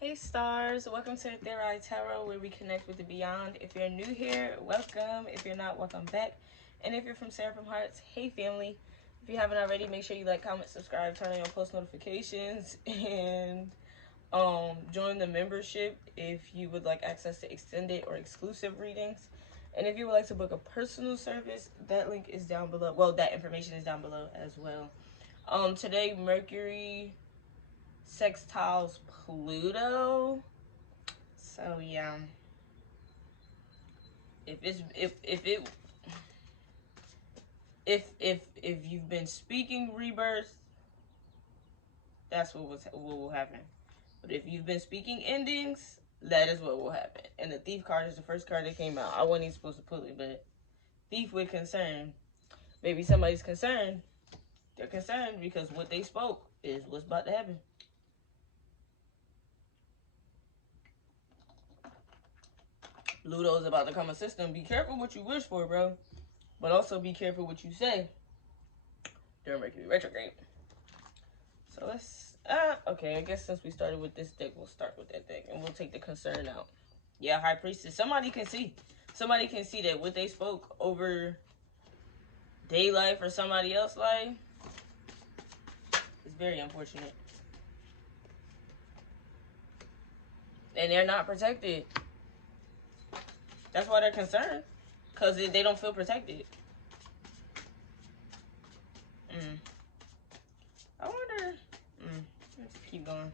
Hey stars, welcome to the Third Eye Tarot, where we connect with the beyond. If you're new here, welcome. If you're not, welcome back. And if you're from SeraphimHearts, hey family. If you haven't already, make sure you like, comment, subscribe, turn on your post notifications, and join the membership if you would like access to extended or exclusive readings. And if you would like to book a personal service, that link is down below. Well, that information is down below as well. Today, Mercury sextiles Pluto. So yeah, if you've been speaking rebirth, that's what will happen. But if you've been speaking endings, that is what will happen. And the Thief card is the first card that came out. I wasn't even supposed to pull it, but Thief with concern. Maybe somebody's concerned. They're concerned because what they spoke is what's about to happen. Pluto's about to come a system. Be careful what you wish for, bro. But also be careful what you say during Mercury retrograde. So let's, okay, I guess since we started with this deck, we'll start with that deck. And we'll take the concern out. Yeah, High Priestess. Somebody can see. Somebody can see that what they spoke over their life or somebody else's life is very unfortunate. And they're not protected. That's why they're concerned. Because they don't feel protected. I wonder. Let's keep going.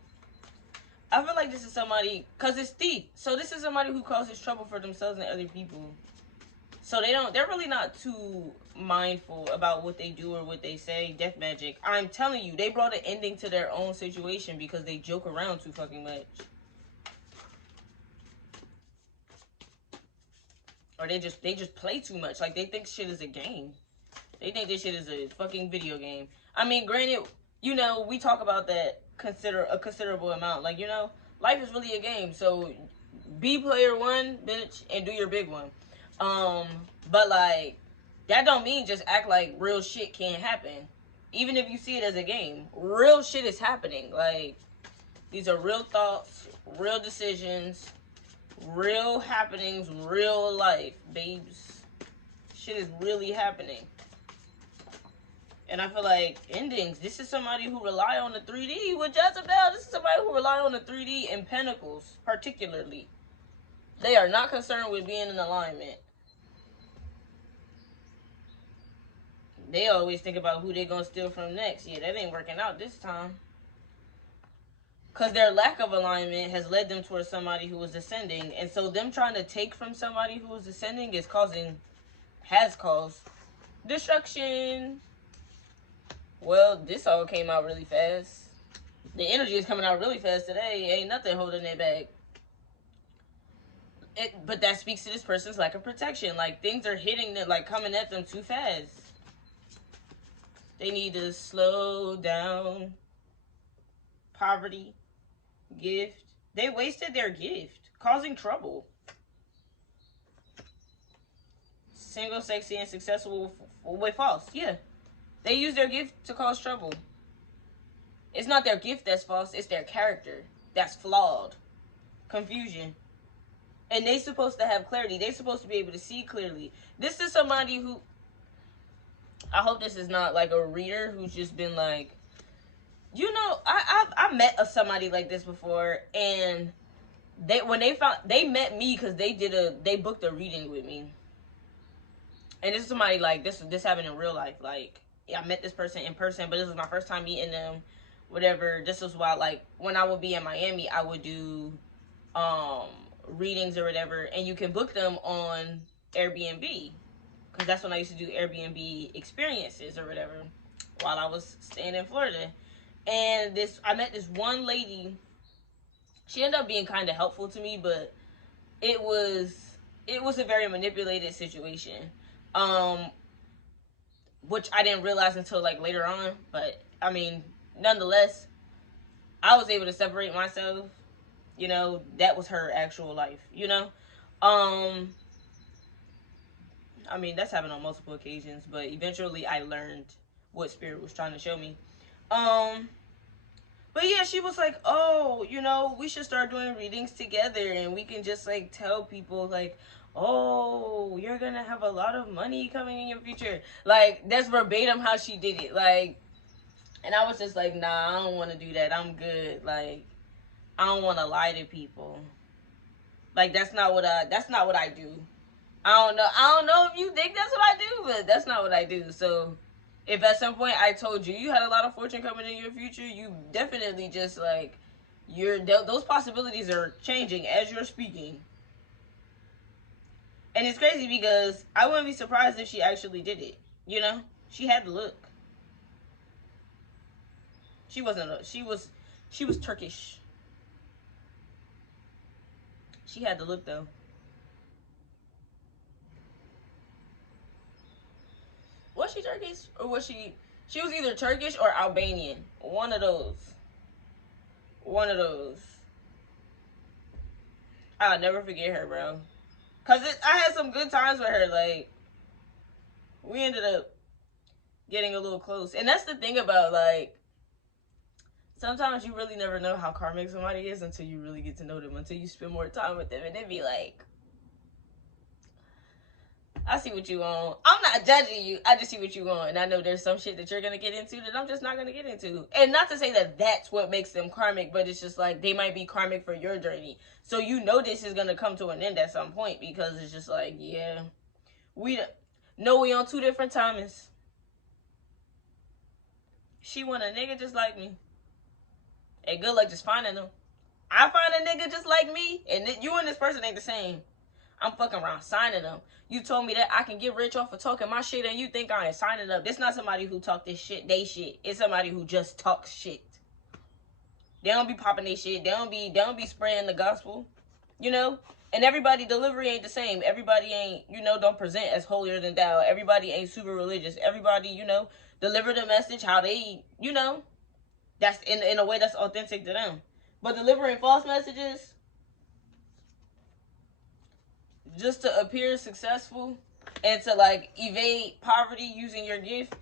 I feel like this is somebody, because it's Thief. So this is somebody who causes trouble for themselves and other people. So they're really not too mindful about what they do or what they say. Death magic. I'm telling you, they brought an ending to their own situation because they joke around too fucking much. Or they just play too much. Like, they think shit is a game. They think this shit is a fucking video game. I mean, granted, you know, we talk about that a considerable amount. Like, you know, life is really a game. So, be player one, bitch, and do your big one. But, like, that don't mean just act like real shit can't happen. Even if you see it as a game. Real shit is happening. Like, these are real thoughts, real decisions, real happenings, real life, babes. Shit is really happening. And I feel like endings, this is somebody who rely on the 3D with Jezebel. This is somebody who rely on the 3D in Pentacles, particularly. They are not concerned with being in alignment. They always think about who they're going to steal from next. Yeah, that ain't working out this time. Because their lack of alignment has led them towards somebody who is ascending. And so them trying to take from somebody who is ascending has caused destruction. Well, this all came out really fast. The energy is coming out really fast today. Ain't nothing holding it back. But that speaks to this person's lack of protection. Like, things are hitting them, like, coming at them too fast. They need to slow down. Poverty. Gift. They wasted their gift, causing trouble. Single, sexy, and successful with false. Yeah. They use their gift to cause trouble. It's not their gift that's false. It's their character that's flawed. Confusion. And they supposed to have clarity. They're supposed to be able to see clearly. This is somebody who... I hope this is not like a reader who's just been like... You know, I met somebody like this before, and they met me because they booked a reading with me. And this is somebody like this happened in real life. Like, yeah, I met this person in person, but this was my first time meeting them. Whatever. This was why, like, when I would be in Miami, I would do readings or whatever, and you can book them on Airbnb, because that's when I used to do Airbnb experiences or whatever while I was staying in Florida. And I met this one lady. She ended up being kind of helpful to me, but it was a very manipulated situation, which I didn't realize until like later on. But I mean, nonetheless, I was able to separate myself. You know, that was her actual life. You know, I mean, that's happened on multiple occasions, but eventually I learned what spirit was trying to show me. But yeah, she was like, oh, you know, we should start doing readings together, and we can just like tell people like, oh, you're gonna have a lot of money coming in your future. Like, that's verbatim how she did it. Like, and I was just like, nah, I don't want to do that. I'm good. Like, I don't want to lie to people. Like, that's not what I do. I don't know if you think that's what I do, but that's not what I do. So if at some point I told you you had a lot of fortune coming in your future, you definitely just like those possibilities are changing as you're speaking. And it's crazy because I wouldn't be surprised if she actually did it. You know, she had the look. She wasn't. She was Turkish. She had the look though. Was she Turkish or was she? She was either Turkish or Albanian. One of those. One of those. I'll never forget her, bro. Cause I had some good times with her. Like, we ended up getting a little close, and that's the thing about like. Sometimes you really never know how karmic somebody is until you really get to know them, until you spend more time with them, and then be like, I see what you want. I'm not judging you. I just see what you want. And I know there's some shit that you're going to get into that I'm just not going to get into. And not to say that that's what makes them karmic, but it's just like they might be karmic for your journey. So you know this is going to come to an end at some point because it's just like, yeah, we on two different timings. She want a nigga just like me. And good luck just finding them. I find a nigga just like me, and you and this person ain't the same. I'm fucking around signing them. You told me that I can get rich off of talking my shit, and you think I ain't signing up. This not somebody who talk this shit, they shit. It's somebody who just talks shit. They don't be popping their shit. They don't be spraying the gospel, you know. And everybody delivery ain't the same. Everybody ain't, you know, don't present as holier than thou. Everybody ain't super religious. Everybody, you know, deliver the message how they, you know, that's in a way that's authentic to them. But delivering false messages just to appear successful and to like evade poverty using your gift.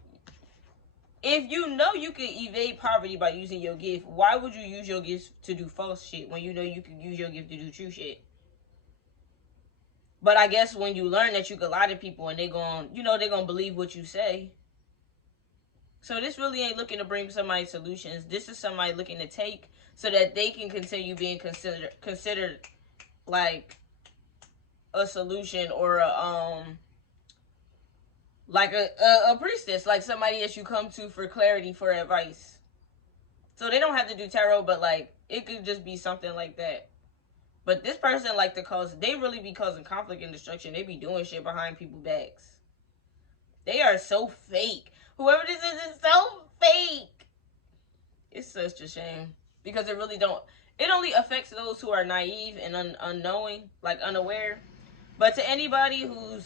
If you know you can evade poverty by using your gift, why would you use your gift to do false shit when you know you can use your gift to do true shit? But I guess when you learn that you can lie to people and they're gonna believe what you say. So this really ain't looking to bring somebody solutions. This is somebody looking to take so that they can continue being considered like a solution or a priestess, like somebody that you come to for clarity, for advice. So they don't have to do tarot, but like it could just be something like that. But this person like to cause, they really be causing conflict and destruction. They be doing shit behind people's backs. They are so fake. Whoever this is so fake. It's such a shame because it really don't. It only affects those who are naive and unknowing, like unaware. But to anybody who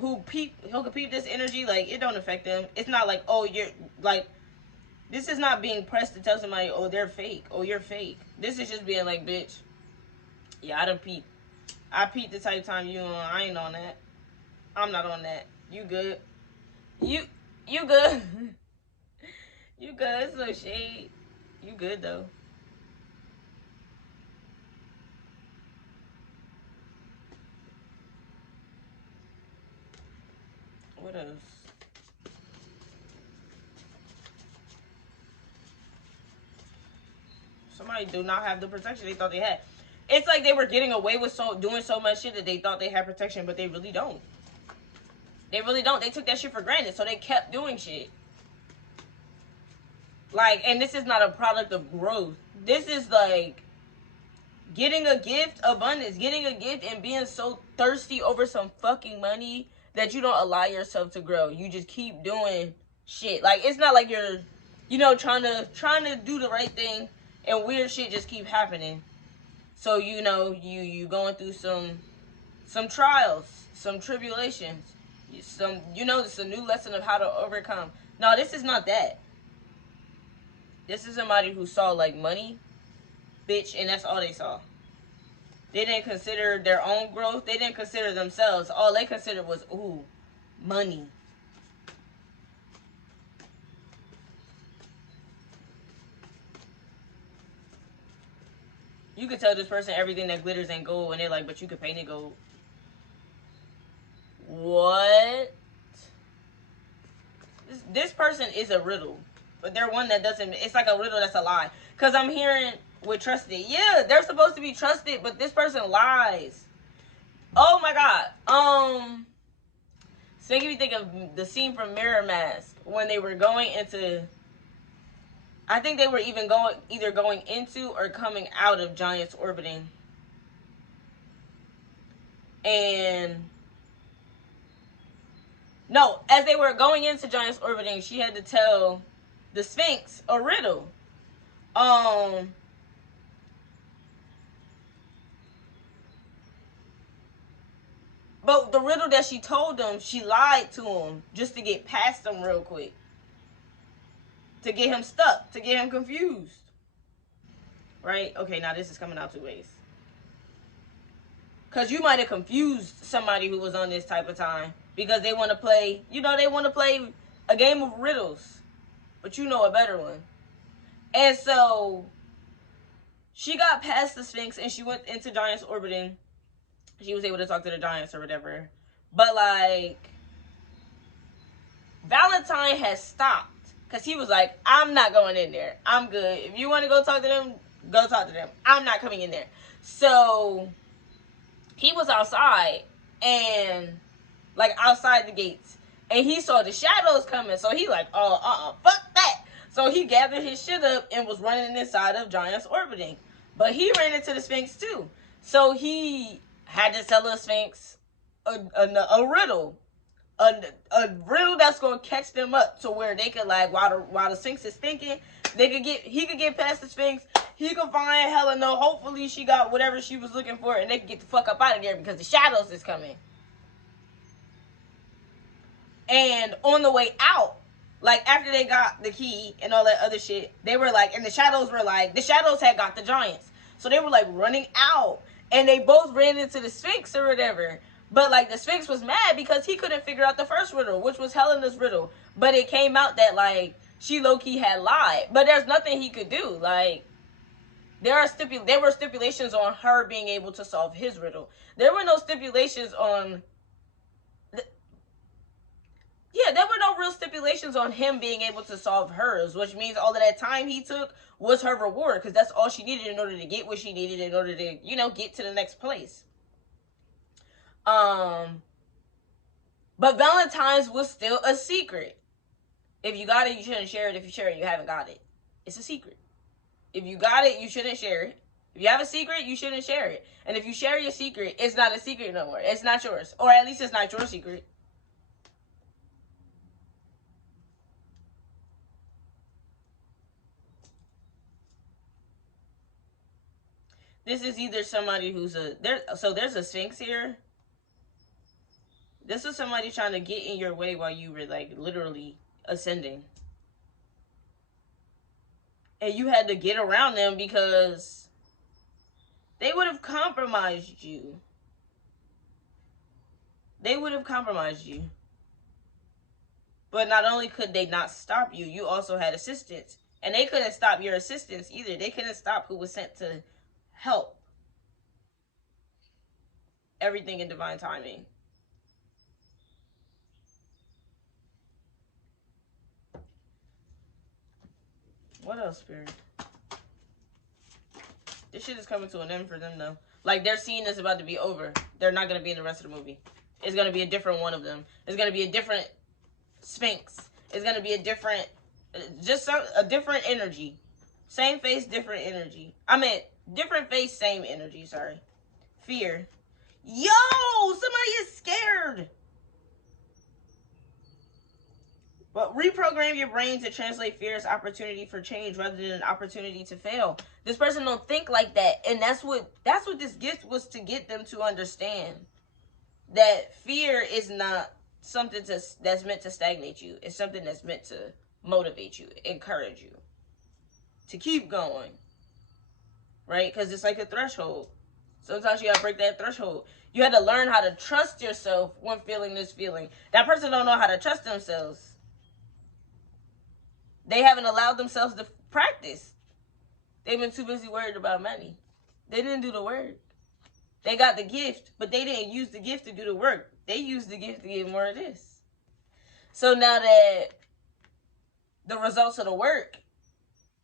can peep this energy, like it don't affect them. It's not like, oh, you're like, this is not being pressed to tell somebody, oh, they're fake, oh, you're fake. This is just being like, bitch, yeah, I done peep. I peeped the type of time you on. I ain't on that. I'm not on that. You good? You good? You good? It's no shade. You good though? What else? Somebody do not have the protection they thought they had. It's like they were getting away with doing so much shit that they thought they had protection, but they really don't. They really don't. They took that shit for granted, so they kept doing shit. Like, and this is not a product of growth. This is like getting a gift, abundance, getting a gift and being so thirsty over some fucking money that you don't allow yourself to grow. You just keep doing shit. Like, it's not like you're, you know, trying to do the right thing and weird shit just keep happening. So, you know, you going through some trials, some tribulations, you know, it's a new lesson of how to overcome. No, this is not that. This is somebody who saw like money, bitch, and that's all they saw. They didn't consider their own growth. They didn't consider themselves. All they considered was, ooh, money. You could tell this person everything that glitters ain't gold, and they're like, but you could paint it gold. What? This person is a riddle, but they're one that doesn't. It's like a riddle that's a lie. Because I'm hearing with trusted. Yeah, they're supposed to be trusted, but this person lies. Oh my God. It's making me think of the scene from Mirror Mask when they were going into. I think they were either going into or coming out of Giants orbiting. And no, as they were going into Giants orbiting, she had to tell the Sphinx a riddle. But the riddle that she told them, she lied to him just to get past them real quick. To get him stuck, to get him confused. Right? Okay, now this is coming out two ways. Because you might have confused somebody who was on this type of time. Because they want to play, they want to play a game of riddles. But you know a better one. And so, she got past the Sphinx and she went into Giants orbiting. She was able to talk to the Giants or whatever. But like, Valentine has stopped. Because he was like, I'm not going in there. I'm good. If you want to go talk to them, go talk to them. I'm not coming in there. So, he was outside. And, like, outside the gates. And he saw the shadows coming. So, he like, fuck that. So, he gathered his shit up and was running inside of Giants orbiting. But he ran into the Sphinx, too. So, he had to tell the Sphinx a riddle. A riddle that's gonna catch them up to where they could, like, while the Sphinx is thinking, he could get past the Sphinx, he could find Helena, hopefully she got whatever she was looking for, and they could get the fuck up out of there because the shadows is coming. And on the way out, like, after they got the key and all that other shit, they were like, and the shadows had got the Giants. So they were like running out, and they both ran into the Sphinx or whatever. But, like, the Sphinx was mad because he couldn't figure out the first riddle, which was Helena's riddle. But it came out that, like, she low-key had lied. But there's nothing he could do. Like, there were stipulations on her being able to solve his riddle. There were no stipulations on... there were no real stipulations on him being able to solve hers, which means all of that time he took was her reward, because that's all she needed in order to get what she needed in order to, get to the next place. But Valentine's was still a secret. If you got it, you shouldn't share it. If you share it, you haven't got it. It's a secret. If you got it, you shouldn't share it. If you have a secret, you shouldn't share it. And if you share your secret, it's not a secret no more. It's not yours. Or at least it's not your secret. This is either somebody who's there's a Sphinx here. This is somebody trying to get in your way while you were, like, literally ascending. And you had to get around them because they would have compromised you. They would have compromised you. But not only could they not stop you, you also had assistance. And they couldn't stop your assistance either. They couldn't stop who was sent to help. Everything in divine timing. What else, Spirit? This shit is coming to an end for them, though. Like, their scene is about to be over. They're not going to be in the rest of the movie. It's going to be a different one of them. It's going to be a different Sphinx. It's going to be a different... a different energy. Same face, different energy. I mean, different face, same energy, sorry. Fear. Yo! Somebody is scared! But reprogram your brain to translate fear as opportunity for change rather than an opportunity to fail. This person don't think like that. And that's what this gift was, to get them to understand. That fear is not something that's meant to stagnate you. It's something that's meant to motivate you, encourage you to keep going. Right? Because it's like a threshold. Sometimes you gotta break that threshold. You had to learn how to trust yourself when feeling this feeling. That person don't know how to trust themselves. They haven't allowed themselves to practice. They've been too busy worried about money. They didn't do the work. They got the gift, but they didn't use the gift to do the work. They used the gift to get more of this. So now that the results of the work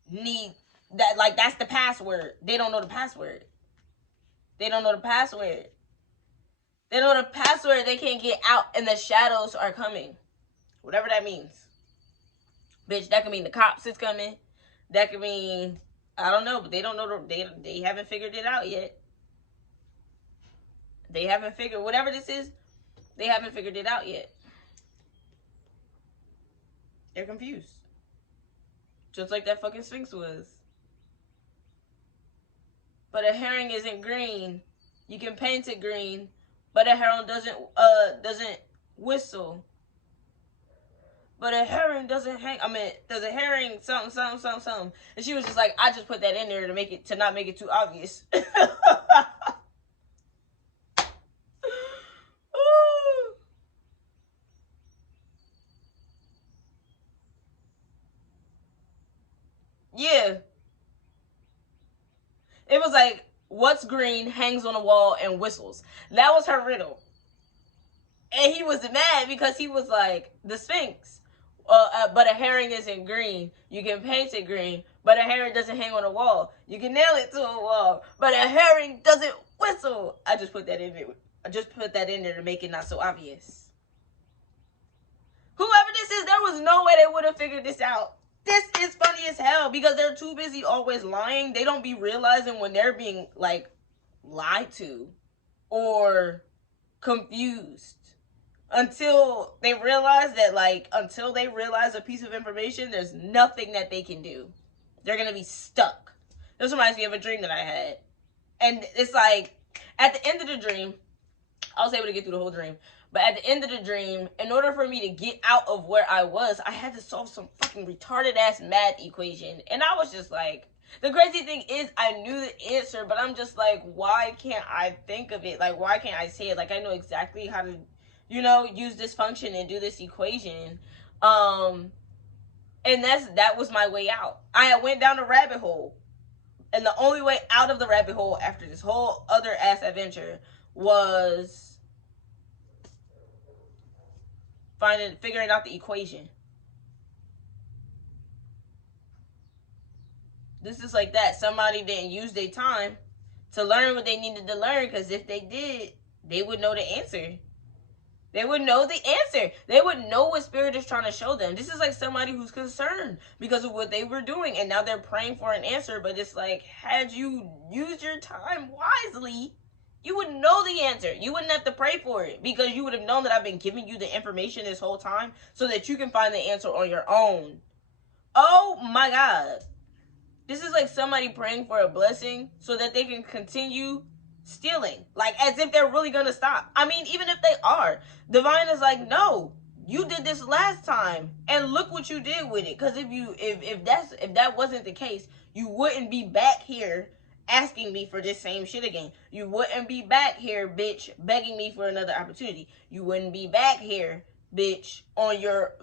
need that, like, that's the password. They don't know the password. They don't know the password. They know the password. They can't get out, and the shadows are coming. Whatever that means. Bitch, that could mean the cops is coming. That could mean, I don't know, but they don't know. They haven't figured it out yet. They haven't figured, whatever this is, they haven't figured it out yet. They're confused. Just like that fucking Sphinx was. But a herring isn't green. You can paint it green, but a herring doesn't whistle. But a herring doesn't hang. I mean, there's a herring something. And she was just like, I just put that in there to not make it too obvious. Yeah. It was like, what's green, hangs on the wall, and whistles. That was her riddle. And he was mad because he was like, the Sphinx. But a herring isn't green. You can paint it green, but a herring doesn't hang on a wall. You can nail it to a wall, but a herring doesn't whistle. I just put that in there. I just put that in there to make it not so obvious. Whoever this is, there was no way they would have figured this out. This is funny as hell because they're too busy always lying. They don't be realizing when they're being, like, lied to or confused. Until they realize a piece of information, there's nothing that they can do. They're going to be stuck. This reminds me of a dream that I had. And it's like, at the end of the dream, I was able to get through the whole dream. But at the end of the dream, in order for me to get out of where I was, I had to solve some fucking retarded ass math equation. And I was just like, the crazy thing is I knew the answer, but I'm just like, why can't I think of it? Like, why can't I say it? Like, I know exactly how to, use this function and do this equation. And that was my way out. I went down a rabbit hole. And the only way out of the rabbit hole after this whole other ass adventure was figuring out the equation. This is like that. Somebody didn't use their time to learn what they needed to learn, because if they did, they would know the answer. They would know the answer. They would know what spirit is trying to show them. This is like somebody who's concerned because of what they were doing, and now they're praying for an answer, but it's like, had you used your time wisely, you would know the answer. You wouldn't have to pray for it, because you would have known that I've been giving you the information this whole time so that you can find the answer on your own. Oh my God. This is like somebody praying for a blessing so that they can continue stealing. Like, as if they're really going to stop. I mean, even if they are, divine is like, no, you did this last time and look what you did with it. Because if that wasn't the case, you wouldn't be back here asking me for this same shit again. You wouldn't be back here, bitch, begging me for another opportunity. You wouldn't be back here, bitch, on your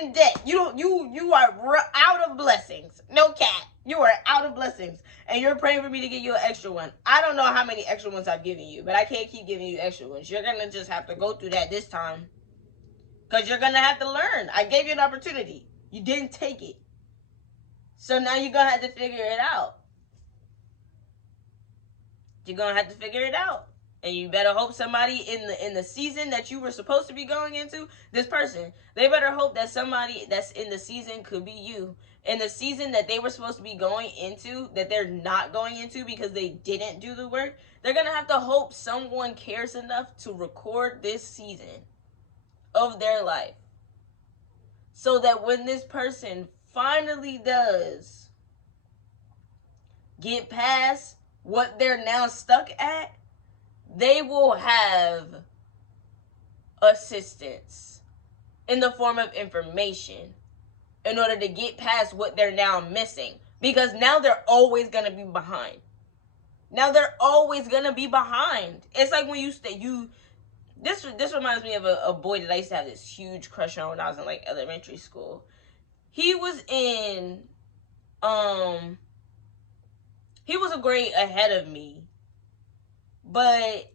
in debt. You are out of blessings. No cap. You are out of blessings. And you're praying for me to give you an extra one. I don't know how many extra ones I've given you, but I can't keep giving you extra ones. You're going to just have to go through that this time. Because you're going to have to learn. I gave you an opportunity. You didn't take it. So now you're going to have to figure it out. You're going to have to figure it out. And you better hope somebody in the season that you were supposed to be going into, this person, they better hope that somebody that's in the season, could be you, in the season that they were supposed to be going into, that they're not going into because they didn't do the work, they're going to have to hope someone cares enough to record this season of their life. So that when this person finally does get past what they're now stuck at, they will have assistance in the form of information in order to get past what they're now missing. Because now they're always going to be behind. Now they're always going to be behind. It's like when this reminds me of a boy that I used to have this huge crush on when I was in like elementary school. He was in he was a grade ahead of me, but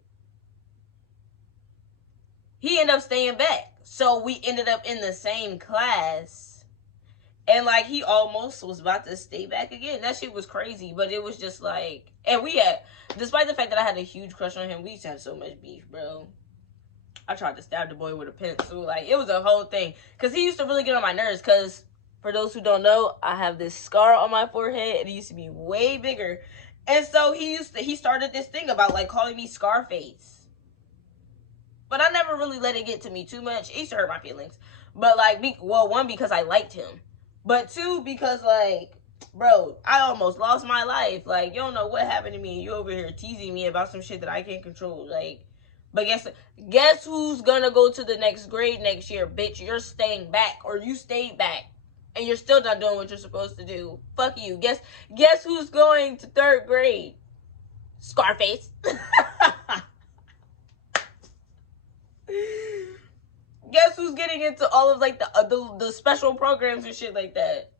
he ended up staying back. So we ended up in the same class. And like he almost was about to stay back again. That shit was crazy. But it was just like, and we had, despite the fact that I had a huge crush on him, we used to have so much beef, bro. I tried to stab the boy with a pencil. Like, it was a whole thing. Because he used to really get on my nerves. Because, for those who don't know, I have this scar on my forehead. And it used to be way bigger. And so he started this thing about, like, calling me Scarface. But I never really let it get to me too much. It used to hurt my feelings. But, like, well, one, because I liked him. But two, because, like, bro, I almost lost my life. Like, you don't know what happened to me. And you over here teasing me about some shit that I can't control. Like, but guess who's gonna go to the next grade next year, bitch? You're staying back, or you stayed back, and you're still not doing what you're supposed to do. Fuck you. Guess who's going to third grade? Scarface. Guess who's getting into all of like the special programs and shit like that?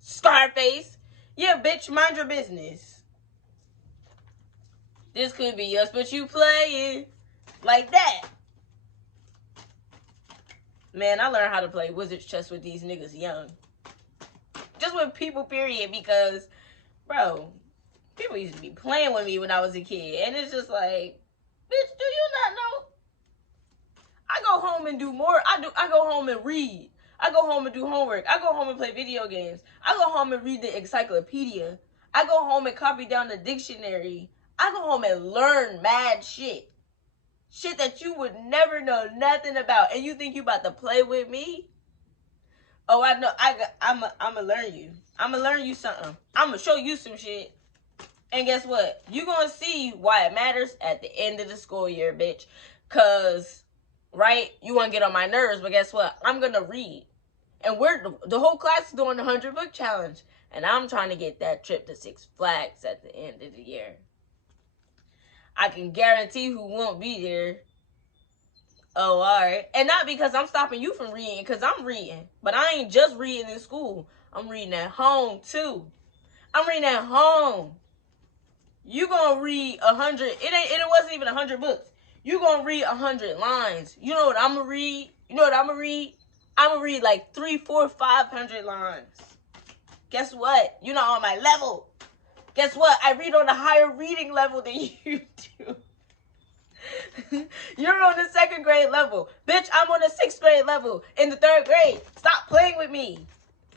Scarface. Yeah, bitch, mind your business. This could be us, but you playing like that. Man, I learned how to play wizard's chess with these niggas young. Just with people, period, because, bro, people used to be playing with me when I was a kid. And it's just like, bitch, do you not know? I go home and do more. I go home and read. I go home and do homework. I go home and play video games. I go home and read the encyclopedia. I go home and copy down the dictionary. I go home and learn mad shit. Shit that you would never know nothing about. And you think you about to play with me? Oh, I know. I'm going to learn you. I'm going to learn you something. I'm going to show you some shit. And guess what? You going to see why it matters at the end of the school year, bitch. Because, right, you want to get on my nerves. But guess what? I'm going to read. And the whole class is doing the 100 book challenge. And I'm trying to get that trip to Six Flags at the end of the year. I can guarantee who won't be there. Oh, alright. And not because I'm stopping you from reading, because I'm reading. But I ain't just reading in school. I'm reading at home, too. I'm reading at home. You gonna read 100. It wasn't even 100 books. You gonna read 100 lines. You know what I'm gonna read? You know what I'm gonna read? I'm gonna read like 300, 400, 500 lines. Guess what? You're not on my level. Guess what? I read on a higher reading level than you do. You're on the 2nd grade level. Bitch, I'm on the 6th grade level in the 3rd grade. Stop playing with me.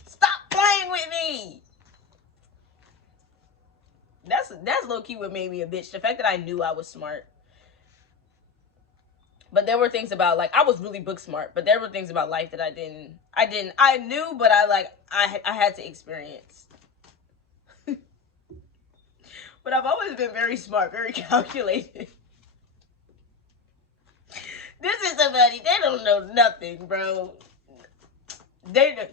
Stop playing with me. That's low-key what made me a bitch. The fact that I knew I was smart. But there were things about, like, I was really book smart. But there were things about life that I knew, but I had to experience. But I've always been very smart, very calculated. This is somebody, they don't know nothing, bro.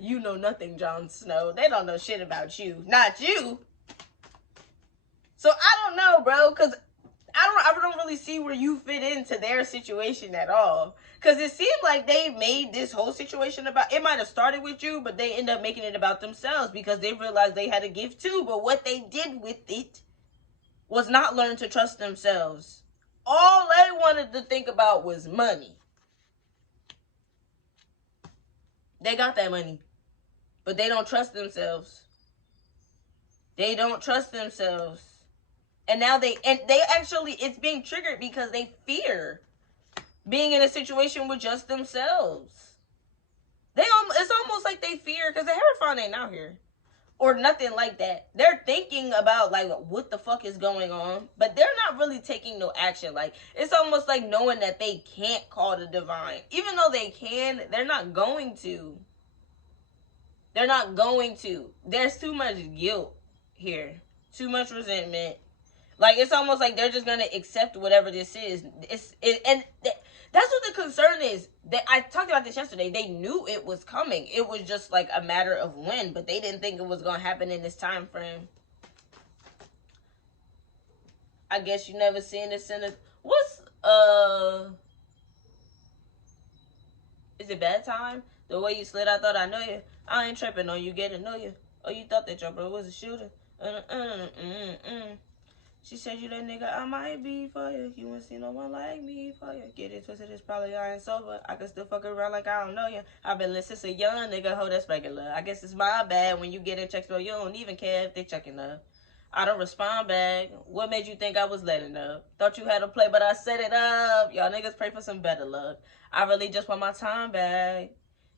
You know nothing, Jon Snow. They don't know shit about you. Not you. So I don't know, bro, because I don't really see where you fit into their situation at all. Because it seemed like they made this whole situation about, it might have started with you, but they end up making it about themselves because they realized they had a gift too. But what they did with it was not learn to trust themselves. All they wanted to think about was money. They got that money, but they don't trust themselves. They don't trust themselves. And now it's being triggered because they fear being in a situation with just themselves. It's almost like they fear, because the Hierophant ain't out here. Or nothing like that. They're thinking about, like, what the fuck is going on. But they're not really taking no action. Like, it's almost like knowing that they can't call the divine. Even though they can, they're not going to. They're not going to. There's too much guilt here. Too much resentment. Like, it's almost like they're just going to accept whatever this is. That's what the concern is. I talked about this yesterday. They knew it was coming. It was just like a matter of when, but they didn't think it was going to happen in this time frame. I guess you never seen this in a... Is it bad time? The way you slid, I thought I know you. I ain't tripping on you getting to know you. Oh, you thought that your bro was a shooter? She said, you that nigga, I might be for you. You won't see no one like me for you. Get it twisted, it's probably I ain't sober. I can still fuck around like I don't know you. I've been listening to a young nigga, ho, that's regular. I guess it's my bad when you get in checks, but you don't even care if they checking up. I don't respond back. What made you think I was letting up? Thought you had to play, but I set it up. Y'all niggas pray for some better luck. I really just want my time back.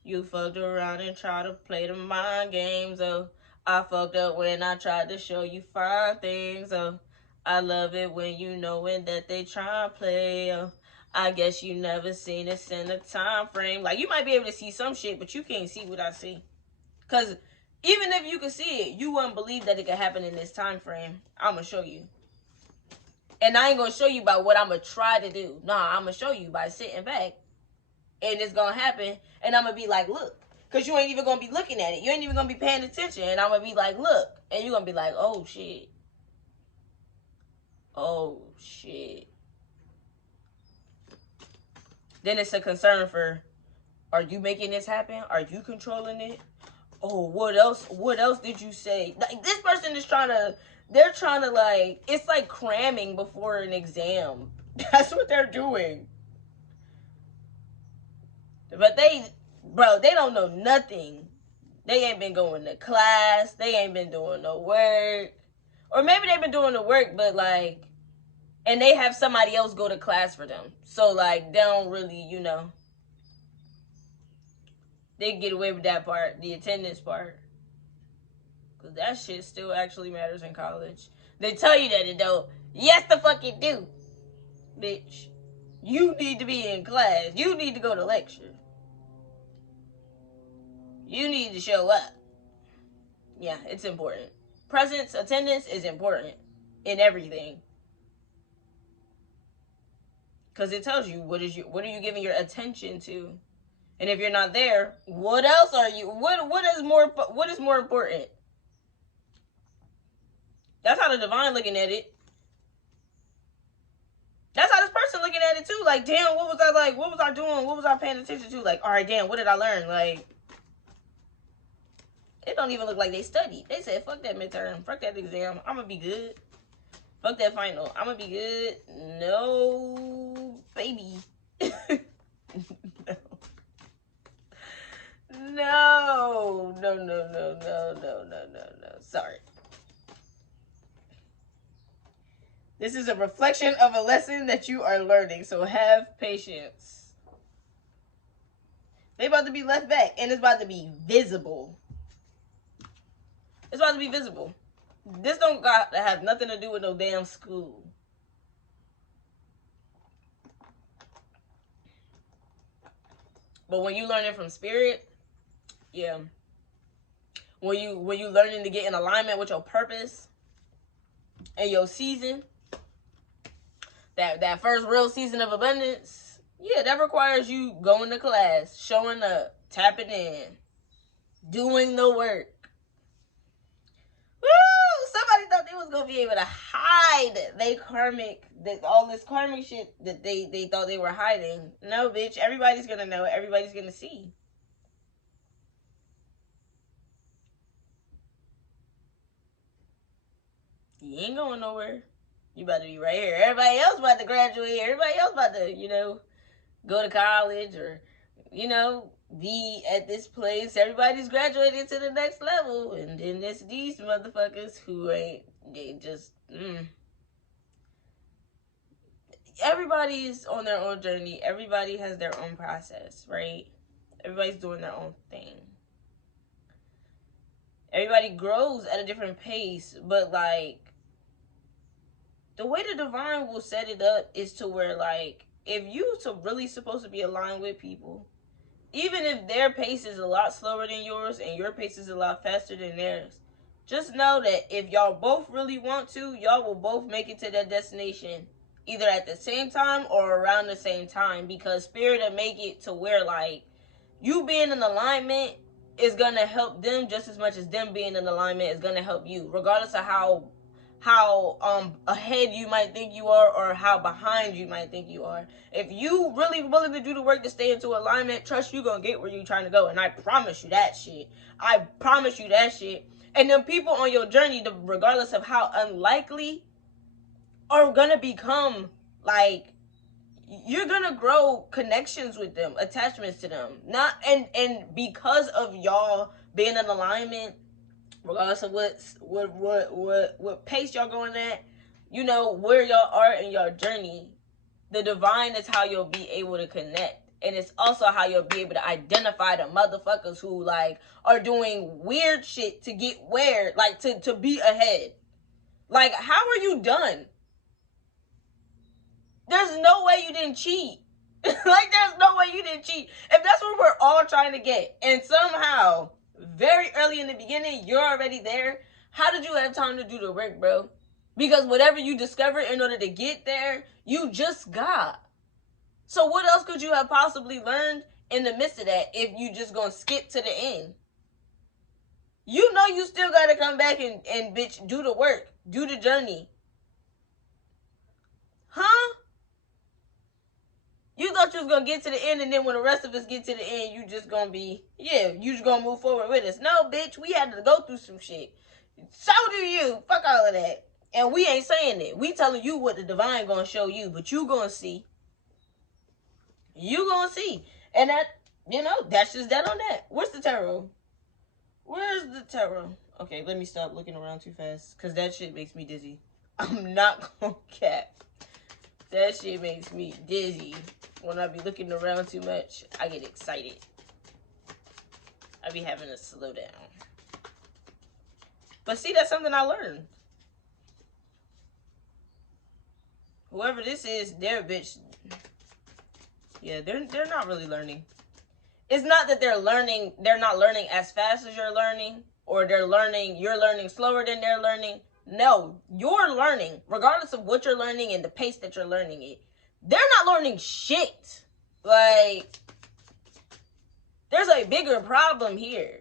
You fucked around and tried to play the mind games, oh. I fucked up when I tried to show you fine things, oh. I love it when you knowing that they try and play, oh. I guess you never seen this in a time frame. Like, you might be able to see some shit, but you can't see what I see. Because even if you could see it, you wouldn't believe that it could happen in this time frame. I'm going to show you. And I ain't going to show you by what I'm going to try to do. Nah, I'm going to show you by sitting back. And it's going to happen. And I'm going to be like, look. Because you ain't even going to be looking at it. You ain't even going to be paying attention. And I'm going to be like, look. And you're going to be like, oh, shit. Oh, shit. Then it's a concern for, are you making this happen? Are you controlling it? Oh, what else? What else did you say? Like, this person is trying to, they're trying to, like, it's like cramming before an exam. That's what they're doing. But they don't know nothing. They ain't been going to class. They ain't been doing no work. Or maybe they've been doing the work, but, like, and they have somebody else go to class for them. So, like, they don't really, you know. They get away with that part, the attendance part. Because that shit still actually matters in college. They tell you that it don't. Yes, the fuck it do. Bitch. You need to be in class. You need to go to lecture. You need to show up. Yeah, it's important. Presence, attendance is important in everything. Because it tells you what are you giving your attention to. And if you're not there, what else are you? What is more important? That's how the divine looking at it. That's how this person looking at it too. Like, damn, what was I like? What was I doing? What was I paying attention to? Like, all right, damn, what did I learn? Like, it don't even look like they studied. They said, fuck that midterm, fuck that exam. I'm gonna be good. Fuck that final. I'm gonna be good. No, baby. No. No. Sorry. This is a reflection of a lesson that you are learning, so have patience. They about to be left back, and it's about to be visible. It's about to be visible. This don't got to have nothing to do with no damn school. But when you learn it from spirit, yeah. When you learning to get in alignment with your purpose and your season, that first real season of abundance, yeah, that requires you going to class, showing up, tapping in, doing the work. Woo! Somebody thought they was gonna be able to hide all this karmic shit that they thought they were hiding. No, bitch. Everybody's gonna know. Everybody's gonna see. You ain't going nowhere. You about to be right here. Everybody else about to graduate. Everybody else about to, go to college or, be at this place. Everybody's graduating to the next level. And then there's these motherfuckers who ain't, they just, Everybody's on their own journey. Everybody has their own process, right? Everybody's doing their own thing. Everybody grows at a different pace, but, like, the way the divine will set it up is to where, like, if you really supposed to be aligned with people, even if their pace is a lot slower than yours and your pace is a lot faster than theirs, just know that if y'all both really want to, y'all will both make it to that destination either at the same time or around the same time, because spirit will make it to where, like, you being in alignment is going to help them just as much as them being in alignment is going to help you, regardless of how ahead you might think you are or how behind you might think you are. If you really willing to do the work to stay into alignment, trust you gonna get where you're trying to go. And I promise you that shit. I promise you that shit. And then people on your journey, regardless of how unlikely are gonna become like, you're gonna grow connections with them, attachments to them. Not and because of y'all being in alignment, regardless of what pace y'all going at, you know, where y'all are in your journey, the divine is how you'll be able to connect. And it's also how you'll be able to identify the motherfuckers who like are doing weird shit to get where, like to be ahead. Like, how are you done? There's no way you didn't cheat. Like, there's no way you didn't cheat. If that's what we're all trying to get, and somehow, very early in the beginning, you're already there, how did you have time to do the work, bro? Because whatever you discover in order to get there, you just got. So what else could you have possibly learned in the midst of that if you just gonna skip to the end? You know you still gotta come back and bitch, do the work. Do the journey. Huh? You thought you was gonna get to the end, and then when the rest of us get to the end, you just gonna be, yeah, you just gonna move forward with us. No, bitch, we had to go through some shit. So do you. Fuck all of that. And we ain't saying it. We telling you what the divine gonna show you, but you gonna see. You gonna see. And that, you know, that's just that on that. Where's the tarot? Where's the tarot? Okay, let me stop looking around too fast, because that shit makes me dizzy. I'm not gonna cap. That shit makes me dizzy. When I be looking around too much, I get excited. I be having to slow down. But see, that's something I learned. Whoever this is, they're a bitch. Yeah, they're not really learning. It's not that they're not learning as fast as you're learning, or you're learning slower than they're learning. No, you're learning, regardless of what you're learning and the pace that you're learning it. They're not learning shit. Like, there's a bigger problem here.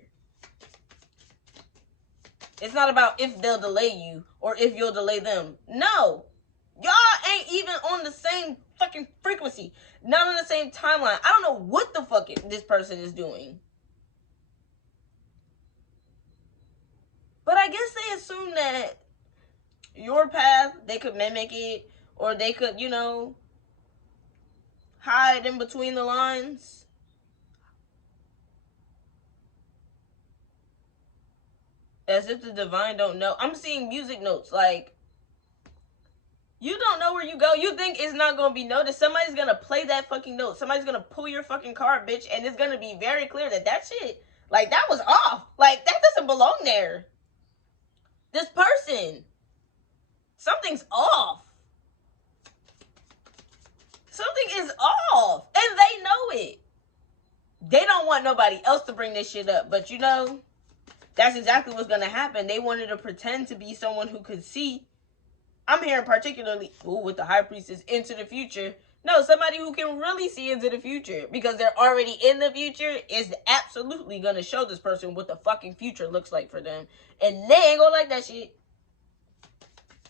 It's not about if they'll delay you or if you'll delay them. No. Y'all ain't even on the same fucking frequency. Not on the same timeline. I don't know what the fuck this person is doing. But I guess they assume that your path, they could mimic it, or they could, you know, hide in between the lines. As if the divine don't know. I'm seeing music notes. Like, you don't know where you go. You think it's not going to be noticed. Somebody's going to play that fucking note. Somebody's going to pull your fucking card, bitch. And it's going to be very clear that that shit, like, that was off. Like, that doesn't belong there. This person, something's off. Something is off. And they know it. They don't want nobody else to bring this shit up. But, you know, that's exactly what's going to happen. They wanted to pretend to be someone who could see. I'm hearing particularly, with the high priestess, into the future. No, somebody who can really see into the future. Because they're already in the future is absolutely going to show this person what the fucking future looks like for them. And they ain't going to like that shit.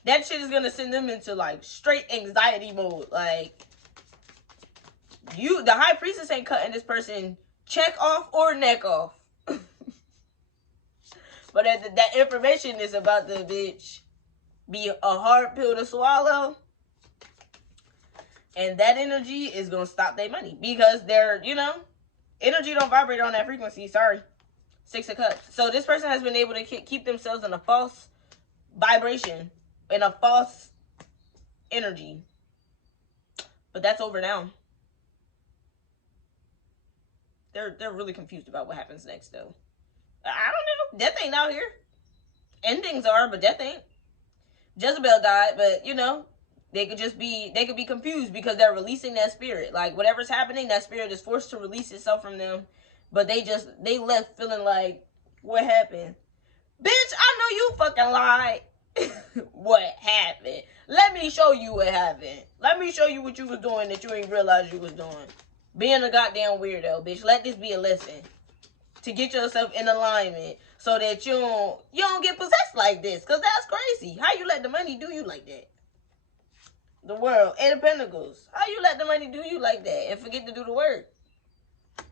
That shit is going to send them into, like, straight anxiety mode. Like, the high priestess ain't cutting this person check off or neck off. But that information is about the bitch be a hard pill to swallow. And that energy is going to stop their money. Because they're, you know, energy don't vibrate on that frequency. Sorry. 6 of Cups. So this person has been able to keep themselves in a false vibration. In a false energy. But that's over now. They're really confused about what happens next, though. I don't know. Death ain't out here. Endings are, but death ain't. Jezebel died, but, you know, they could be confused because they're releasing that spirit. Like, whatever's happening, that spirit is forced to release itself from them. But they left feeling like, what happened? Bitch, I know you fucking lied. What happened? Let me show you what happened. Let me show you what you was doing that you ain't realized you was doing. Being a goddamn weirdo, bitch. Let this be a lesson. To get yourself in alignment so that you don't get possessed like this. Because that's crazy. How you let the money do you like that? The world. 8 of Pentacles. How you let the money do you like that and forget to do the work?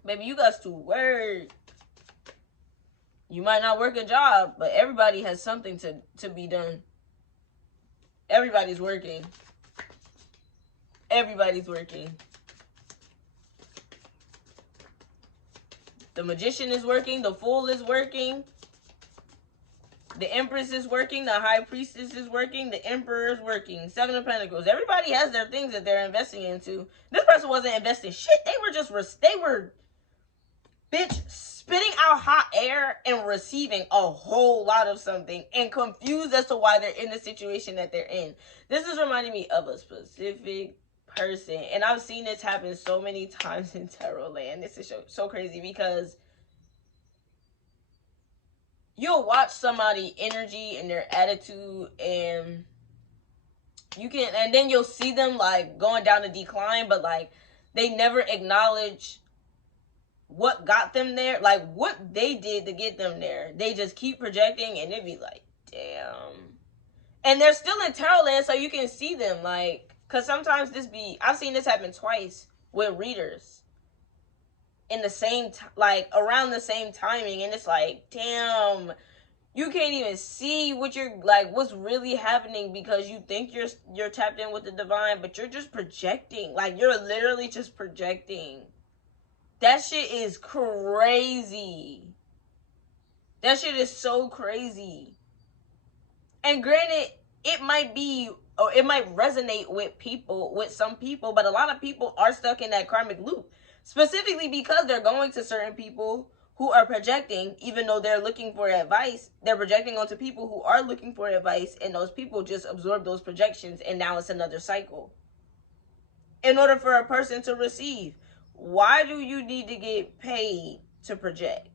Baby, you got to work. You might not work a job, but everybody has something to be done. Everybody's working. Everybody's working. The Magician is working. The Fool is working. The Empress is working. The High Priestess is working. The Emperor is working. Seven of Pentacles. Everybody has their things that they're investing into. This person wasn't investing shit. They were just, bitch, spitting out hot air and receiving a whole lot of something and confused as to why they're in the situation that they're in. This is reminding me of a specific person. And I've seen this happen so many times in tarot land. This is so crazy because you'll watch somebody energy and their attitude and and then you'll see them like going down a decline, but like they never acknowledge what got them there, like what they did to get them there. They just keep projecting and it'd be like, damn. And they're still in tarot land, so you can see them, like, because sometimes I've seen this happen twice with readers in the same like around the same timing, and it's like, damn, you can't even see what what's really happening because you think you're tapped in with the divine, but you're just projecting. Like, you're literally just projecting. That shit is crazy. That shit is so crazy. And granted, it might resonate with some people, but a lot of people are stuck in that karmic loop. Specifically because they're going to certain people who are projecting, even though they're looking for advice, they're projecting onto people who are looking for advice, and those people just absorb those projections, and now it's another cycle. In order for a person to receive, why do you need to get paid to project?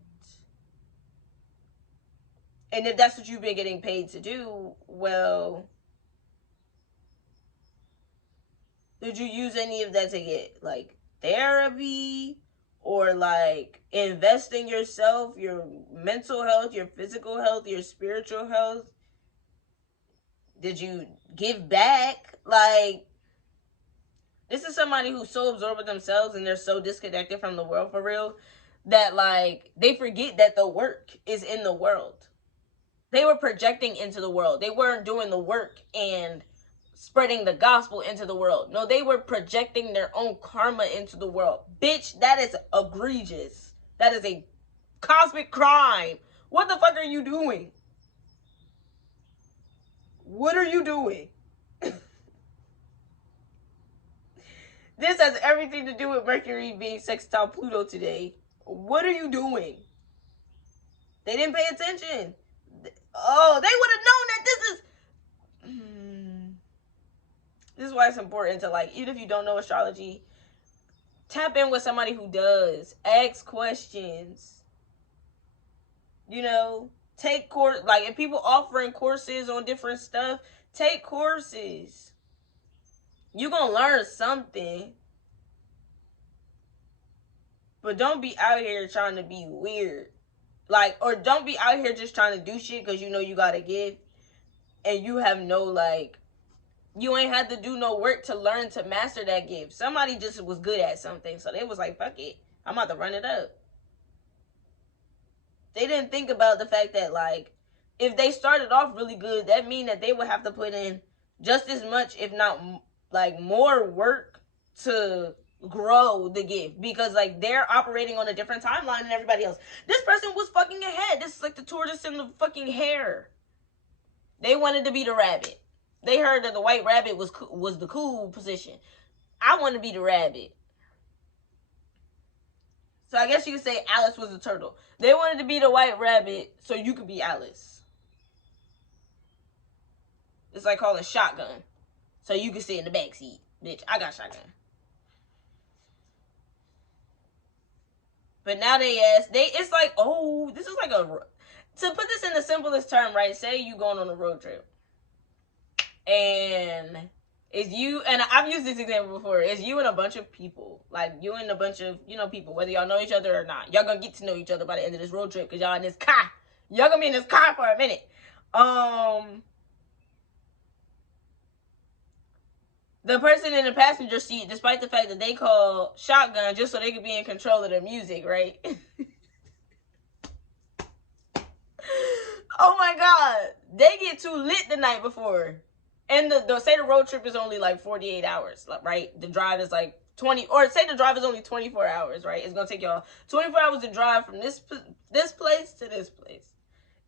And if that's what you've been getting paid to do, well, did you use any of that to get, like, therapy? Or, like, invest in yourself, your mental health, your physical health, your spiritual health? Did you give back? Like, this is somebody who's so absorbed with themselves and they're so disconnected from the world for real that, like, they forget that the work is in the world. They were projecting into the world. They weren't doing the work and spreading the gospel into the world. No, they were projecting their own karma into the world. Bitch, that is egregious. That is a cosmic crime. What the fuck are you doing? What are you doing? This has everything to do with Mercury being sextile Pluto today. What are you doing? They didn't pay attention. Oh, they would have known that this is... This is why it's important to, like, even if you don't know astrology, tap in with somebody who does. Ask questions. You know, take course. Like, if people offering courses on different stuff, take courses. You're going to learn something. But don't be out here trying to be weird. Like, or don't be out here just trying to do shit because you know you got to give. And you have no, like... You ain't had to do no work to learn to master that gift. Somebody just was good at something. So they was like, fuck it. I'm about to run it up. They didn't think about the fact that, like, if they started off really good, that mean that they would have to put in just as much, if not, like, more work to grow the gift. Because, like, they're operating on a different timeline than everybody else. This person was fucking ahead. This is like the tortoise and the fucking hare. They wanted to be the rabbit. They heard that the white rabbit was the cool position. I want to be the rabbit. So I guess you could say Alice was the turtle. They wanted to be the white rabbit so you could be Alice. It's like calling shotgun. So you can sit in the back seat. Bitch, I got shotgun. But now it's like, oh, this is like to put this in the simplest term, right? Say you going on a road trip. And it's you, and I've used this example before, it's you and a bunch of people. Like, you and a bunch of, people, whether y'all know each other or not. Y'all gonna get to know each other by the end of this road trip, because y'all in this car. Y'all gonna be in this car for a minute. The person in the passenger seat, despite the fact that they call shotgun just so they could be in control of their music, right? Oh my God. They get too lit the night before. And say the road trip is only like 48 hours, right? The drive is like 20, or say the drive is only 24 hours, right? It's gonna take y'all 24 hours to drive from this place to this place.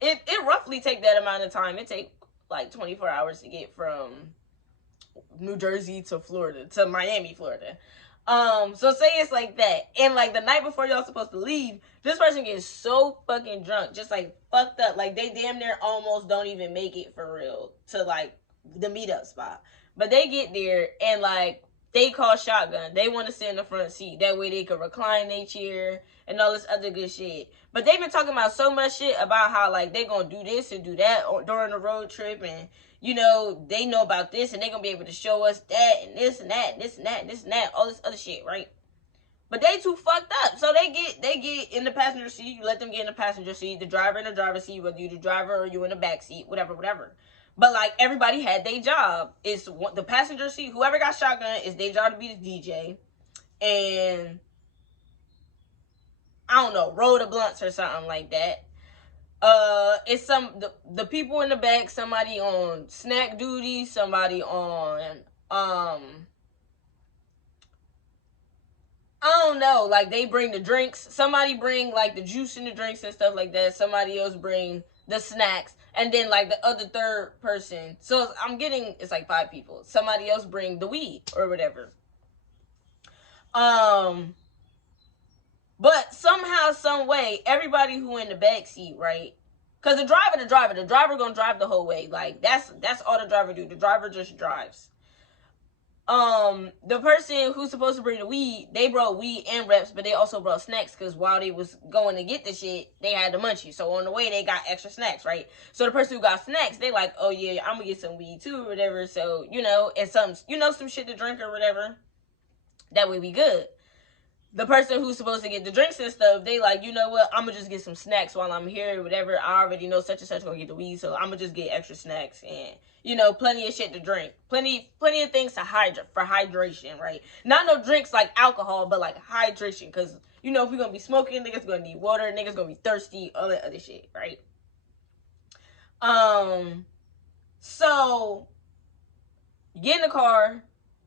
It roughly take that amount of time. It take like 24 hours to get from New Jersey to Florida, to Miami, Florida. So say it's like that, and like the night before y'all supposed to leave, this person gets so fucking drunk, just like fucked up, like they damn near almost don't even make it for real to like the meetup spot. But they get there and like they call shotgun. They want to sit in the front seat. That way they could recline their chair and all this other good shit. But they've been talking about so much shit about how like they gonna do this and do that during the road trip, and you know, they know about this and they gonna be able to show us that and this and that and this and that and this and that, all this other shit, right? But they too fucked up. So they get in the passenger seat. You let them get in the passenger seat. The driver in the driver's seat, whether you the driver or you in the back seat, whatever. But like everybody had their job. It's the passenger seat. Whoever got shotgun, is their job to be the DJ, and I don't know, roll the blunts or something like that. It's the people in the back. Somebody on snack duty. Somebody on I don't know, like they bring the drinks. Somebody bring like the juice and the drinks and stuff like that. Somebody else bring the snacks, and then like the other third person. So it's like 5 people. Somebody else bring the weed or whatever. But somehow, some way, everybody who in the back seat, right? Because the driver gonna drive the whole way. Like that's all the driver do. The driver just drives. The person who's supposed to bring the weed, they brought weed and reps, but they also brought snacks because while they was going to get the shit, they had the munchies. So on the way, they got extra snacks, right? So the person who got snacks, they like, oh yeah, I'm gonna get some weed too or whatever. So, you know, and some shit to drink or whatever. That way we good. The person who's supposed to get the drinks and stuff, they like, you know what, I'm gonna just get some snacks while I'm here or whatever. I already know such and such gonna get the weed, so I'm gonna just get extra snacks and, you know, plenty of shit to drink. Plenty of things to hydrate, for hydration, right? Not no drinks like alcohol, but like hydration, because, you know, if we're gonna be smoking, niggas gonna need water, niggas gonna be thirsty, all that other shit, right? So, you get in the car,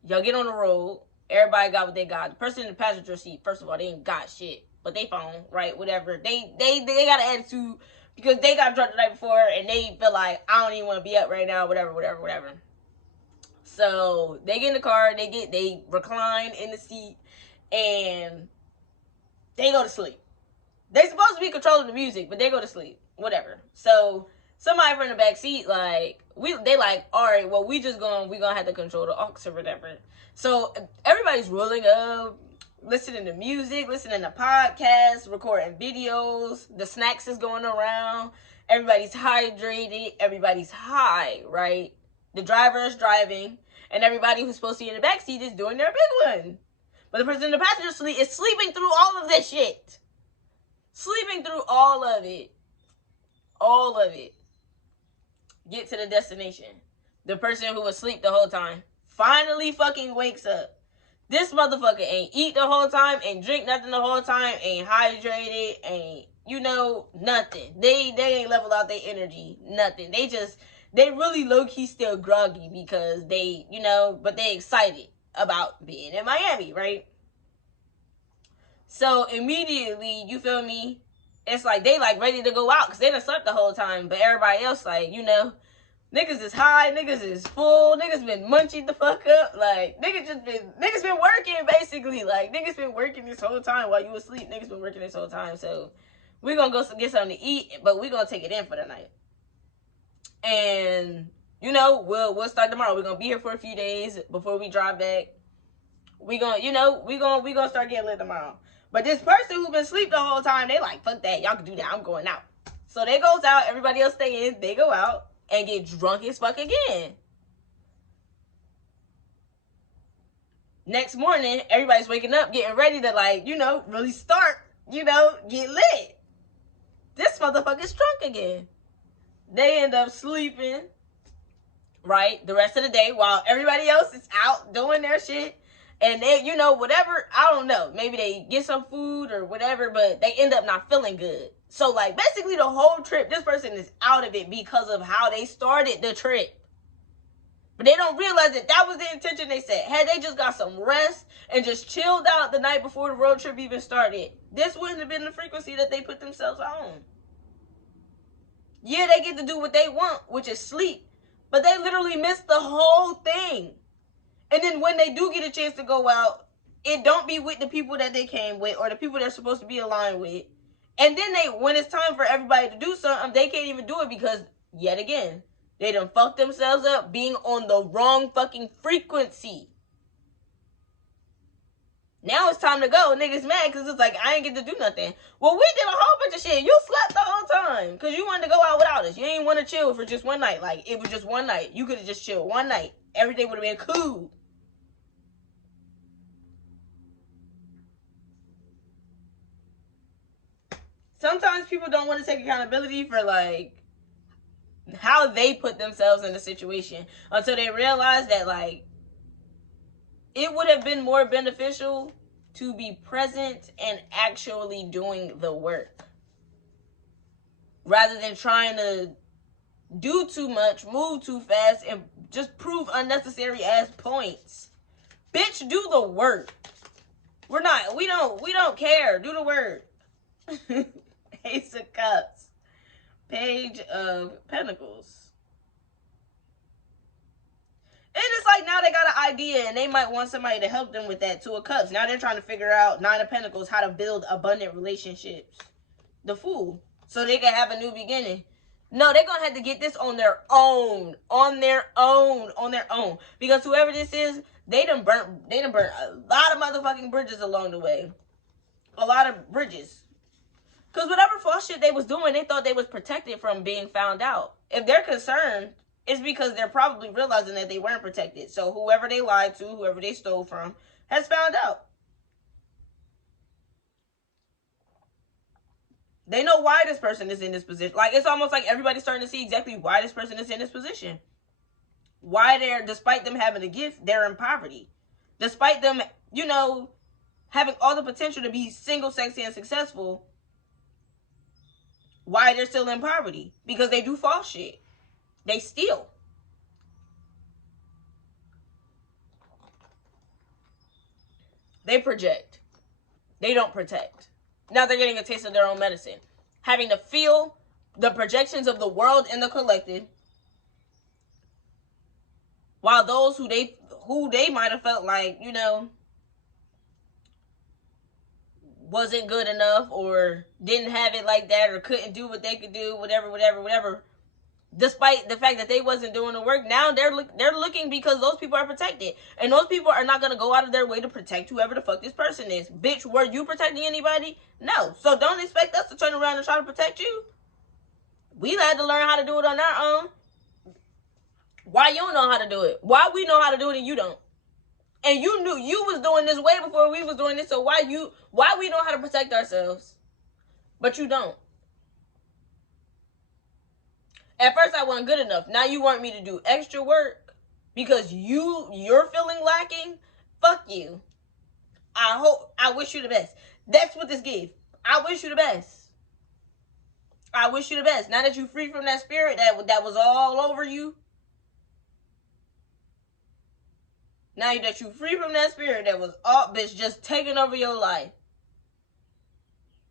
y'all get on the road. Everybody got what they got. The person in the passenger seat, first of all, they ain't got shit but they phone, right? Whatever. They got an attitude because they got drunk the night before and they feel like, I don't even want to be up right now, whatever. So they get in the car, they recline in the seat, and they go to sleep. They supposed to be controlling the music, but they go to sleep, whatever. So somebody from the back seat, like, they like, all right, well, we gonna have to control the aux or whatever. So everybody's rolling up, listening to music, listening to podcasts, recording videos. The snacks is going around. Everybody's hydrated. Everybody's high, right? The driver is driving, and everybody who's supposed to be in the back seat is doing their big one. But the person in the passenger seat is sleeping through all of this shit. Sleeping through all of it. All of it. Get to the destination. The person who was asleep the whole time finally fucking wakes up. This motherfucker ain't eat the whole time, ain't drink nothing the whole time, ain't hydrated, ain't, you know, nothing. They ain't level out their energy, nothing. They really low-key still groggy because they, you know, but they excited about being in Miami, right? So immediately, you feel me? It's like they like ready to go out because they done slept the whole time, but everybody else like, you know, niggas is high, niggas is full, niggas been munching the fuck up, like, niggas been working, basically, like, niggas been working this whole time while you asleep, niggas been working this whole time, so, we gonna go get something to eat, but we gonna take it in for the night, and, you know, we'll start tomorrow, we're gonna be here for a few days before we drive back, we gonna start getting lit tomorrow, but this person who been asleep the whole time, they like, fuck that, y'all can do that, I'm going out, so they goes out, everybody else stay in, they go out, and get drunk as fuck again. Next morning, everybody's waking up, getting ready to, like, you know, really start, you know, get lit. This motherfucker's drunk again. They end up sleeping, right, the rest of the day while everybody else is out doing their shit. And they, you know, whatever, I don't know. Maybe they get some food or whatever, but they end up not feeling good. So, like, basically the whole trip, this person is out of it because of how they started the trip. But they don't realize that that was the intention they set. Had they just got some rest and just chilled out the night before the road trip even started, this wouldn't have been the frequency that they put themselves on. Yeah, they get to do what they want, which is sleep. But they literally missed the whole thing. And then when they do get a chance to go out, it don't be with the people that they came with or the people they're supposed to be aligned with. And then when it's time for everybody to do something, they can't even do it because, yet again, they done fucked themselves up being on the wrong fucking frequency. Now it's time to go. Niggas mad because it's like, I ain't get to do nothing. Well, we did a whole bunch of shit. You slept the whole time because you wanted to go out without us. You ain't want to chill for just one night. Like, it was just one night. You could have just chilled one night. Everything would have been cool. Sometimes people don't want to take accountability for, like, how they put themselves in the situation until they realize that, like, it would have been more beneficial to be present and actually doing the work rather than trying to do too much, move too fast, and just prove unnecessary ass points. Bitch, do the work. We don't care. Do the work. Ace of Cups. Page of Pentacles. And it's like now they got an idea and they might want somebody to help them with that. Two of Cups. Now they're trying to figure out, Nine of Pentacles, how to build abundant relationships. The Fool. So they can have a new beginning. No, they're going to have to get this on their own. On their own. Because whoever this is, they done burnt a lot of motherfucking bridges along the way. A lot of bridges. Because whatever false shit they was doing, they thought they was protected from being found out. If they're concerned, it's because they're probably realizing that they weren't protected. So whoever they lied to, whoever they stole from, has found out. They know why this person is in this position. Like, it's almost like everybody's starting to see exactly why this person is in this position. Why despite them having a gift, they're in poverty. Despite them, having all the potential to be single, sexy, and successful, why they're still in poverty? Because they do false shit. They steal. They project. They don't protect. Now they're getting a taste of their own medicine. Having to feel the projections of the world and the collective, while those who they might have felt like, wasn't good enough or didn't have it like that or couldn't do what they could do, whatever. Despite the fact that they wasn't doing the work, now they're looking because those people are protected. And those people are not going to go out of their way to protect whoever the fuck this person is. Bitch, were you protecting anybody? No. So don't expect us to turn around and try to protect you. We had to learn how to do it on our own. Why you don't know how to do it? Why we know how to do it and you don't? And you knew you was doing this way before we was doing this. So why we know how to protect ourselves, but you don't? At first, I wasn't good enough. Now you want me to do extra work because you're feeling lacking? Fuck you. I wish you the best. That's what this gave. I wish you the best. I wish you the best. Now that you're free from that spirit that was all over you. Now that you're free from that spirit that was all bitch just taking over your life.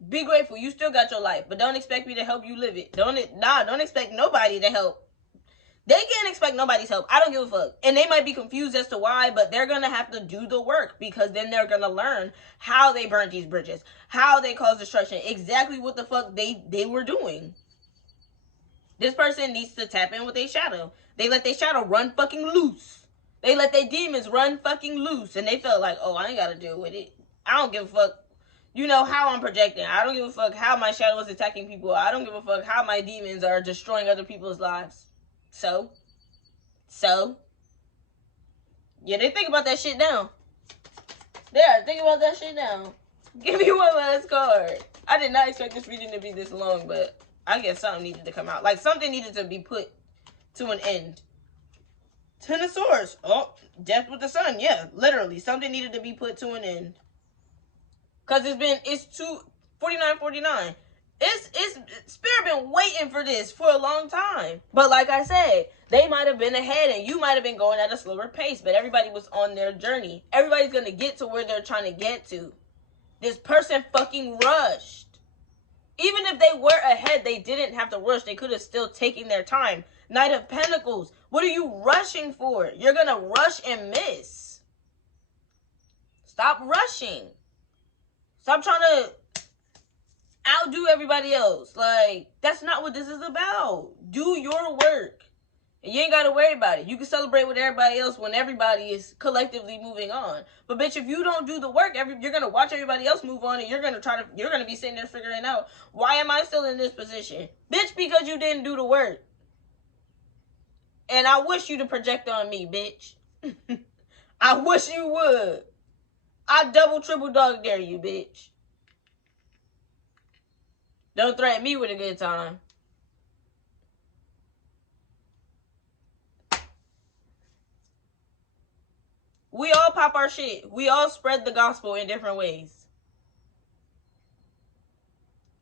Be grateful. You still got your life. But don't expect me to help you live it. Don't expect nobody to help. They can't expect nobody's help. I don't give a fuck. And they might be confused as to why, but they're going to have to do the work because then they're going to learn how they burnt these bridges, how they caused destruction, exactly what the fuck they were doing. This person needs to tap in with their shadow. They let their shadow run fucking loose. They let their demons run fucking loose. And they felt like, oh, I ain't got to deal with it. I don't give a fuck. How I'm projecting. I don't give a fuck how my shadow is attacking people. I don't give a fuck how my demons are destroying other people's lives. So, yeah, they think about that shit now. Yeah, think about that shit now. Give me one last card. I did not expect this reading to be this long, but I guess something needed to come out. Like, something needed to be put to an end. Ten of Swords. Oh, Death with the Sun. Yeah, literally. Something needed to be put to an end. Because it's 49.49. It's Spirit been waiting for this for a long time. But like I said, they might have been ahead and you might have been going at a slower pace, but everybody was on their journey. Everybody's gonna get to where they're trying to get to. This person fucking rushed. Even if they were ahead, they didn't have to rush. They could have still taken their time. Knight of Pentacles. What are you rushing for? You're gonna rush and miss. Stop rushing. Stop trying to outdo everybody else. Like, that's not what this is about. Do your work. And you ain't got to worry about it. You can celebrate with everybody else when everybody is collectively moving on. But bitch, if you don't do the work, you're going to watch everybody else move on and you're going to be sitting there figuring out, why am I still in this position? Bitch, because you didn't do the work. And I wish you to project on me, bitch. I wish you would. I double, triple dog dare you, bitch. Don't threaten me with a good time. We all pop our shit. We all spread the gospel in different ways.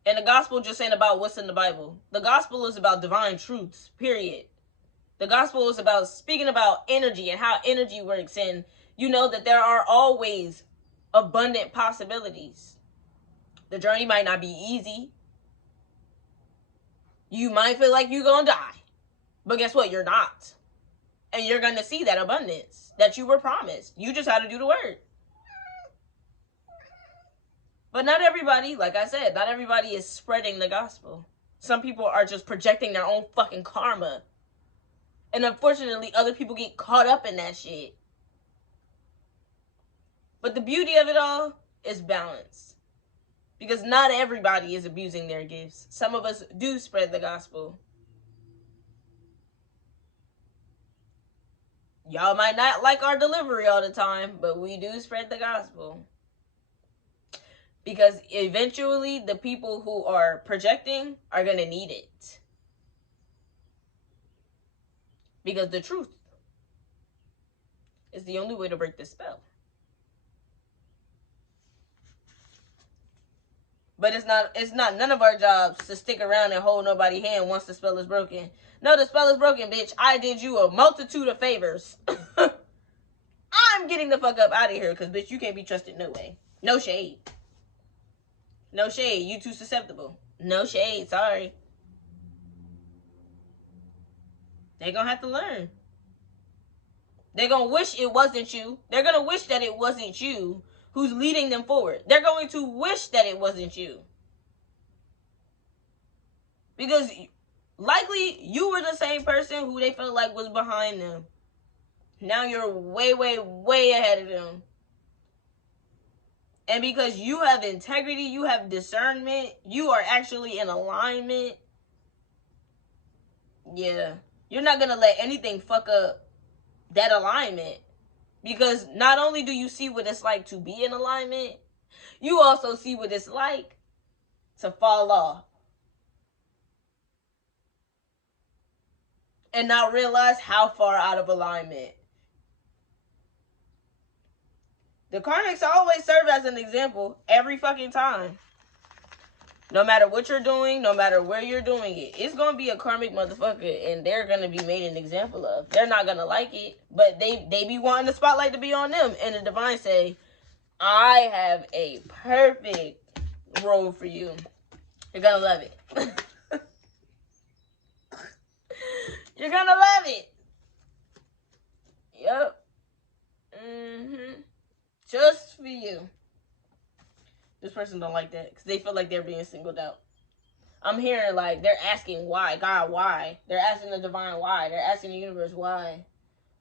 And the gospel just ain't about what's in the Bible. The gospel is about divine truths, period. The gospel is about speaking about energy and how energy works. And you know that there are always abundant possibilities. The journey might not be easy. You might feel like you're gonna die. But guess what? You're not. And you're gonna see that abundance that you were promised. You just had to do the work. But not everybody, like I said, not everybody is spreading the gospel. Some people are just projecting their own fucking karma. And unfortunately, other people get caught up in that shit. But the beauty of it all is balance. Because not everybody is abusing their gifts. Some of us do spread the gospel. Y'all might not like our delivery all the time, but we do spread the gospel. Because eventually, the people who are projecting are going to need it. Because the truth is the only way to break the spell. But it's not none of our jobs to stick around and hold nobody's hand once the spell is broken. No, the spell is broken, bitch. I did you a multitude of favors. I'm getting the fuck up out of here because, bitch, you can't be trusted no way. No shade. No shade. You too susceptible. No shade. Sorry. They're going to have to learn. They're going to wish it wasn't you. They're going to wish that it wasn't you who's leading them forward. They're going to wish that it wasn't you. Because likely you were the same person who they felt like was behind them. Now you're way, way, way ahead of them. And because you have integrity, you have discernment, you are actually in alignment. Yeah. You're not going to let anything fuck up that alignment. Because not only do you see what it's like to be in alignment, you also see what it's like to fall off. And not realize how far out of alignment. The karmics always serve as an example every fucking time. No matter what you're doing, no matter where you're doing it, it's going to be a karmic motherfucker and they're going to be made an example of. They're not going to like it, but they be wanting the spotlight to be on them. And the divine say, I have a perfect role for you. You're going to love it. You're going to love it. Yep. Just for you. This person don't like that because they feel like they're being singled out. I'm hearing like they're asking why. God, why? They're asking the divine why. They're asking the universe why.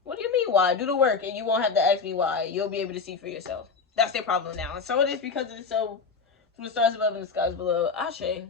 What do you mean why? Do the work and you won't have to ask me why. You'll be able to see for yourself. That's their problem now. And some of this because it's so from the stars above and the skies below. Ashe.